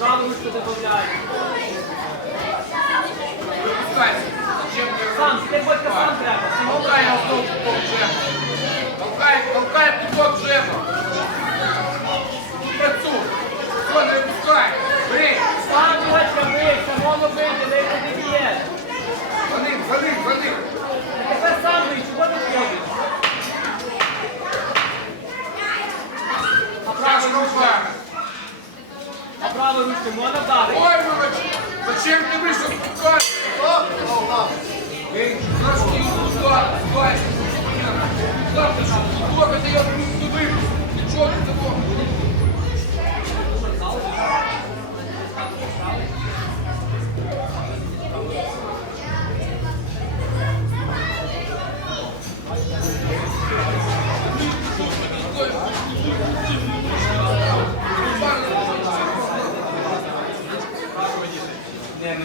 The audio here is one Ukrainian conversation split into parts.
Рангушку добавляємо. Випускайся. Сам, ти батька сам треба. Ну, дай Ой, вибач. Зачем ти вийшов До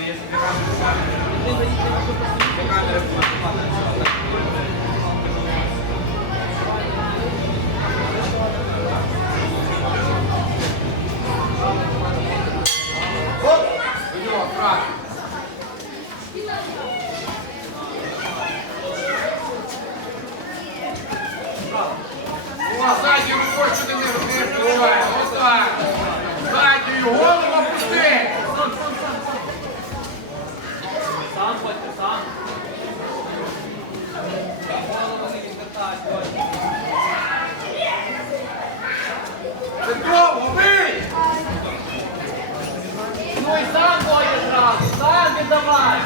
Ну і сам ходиш зразу, сам віддавай.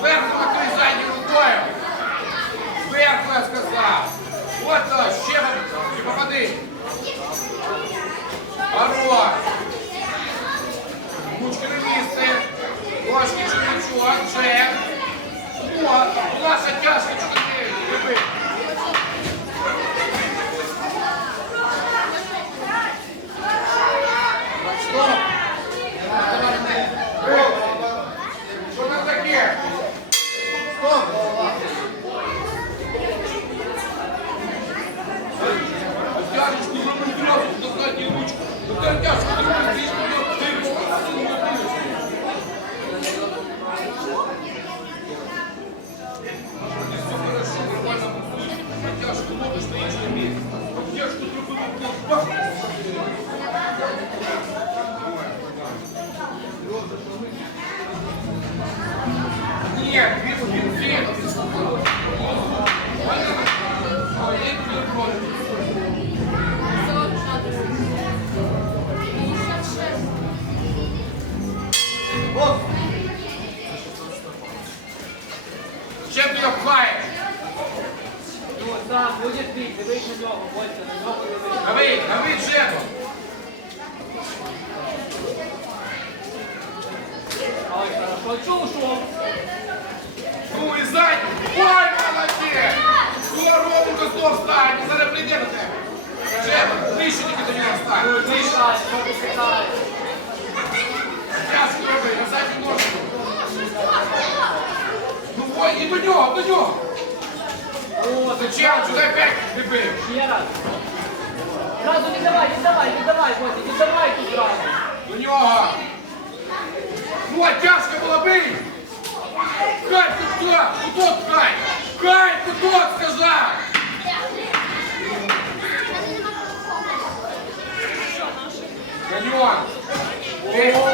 Зверху накрий задньою рукою. Зверху, я сказав. От так, ще ще попади. Хорош. Ручки місце. Ложки чоловічок, вже. О, наша тяжка Come on. Ти його? Ну, сам, будеш бити, дивись на нього, батько, на нього дивись. Дави, дави Джему. Ой, хорошо, чув, ушов. Ну і задній. Ой, молодець! Здорово, до стов встань. Зараз прийде до тебе. Джема, вище тільки до нього встань. Вище. Тяжко роби, на задню ножку. Ой, і до нього, до нього. О, Зачем? Сюди опять не бив. Ще раз. Зразу давай, не давай, не давай, Бодя, не давай тут зразу. До нього. Ну, а тяжко було бий. Кай, куток, куток, кай. Кай, куток, сказав. Ой, молодець.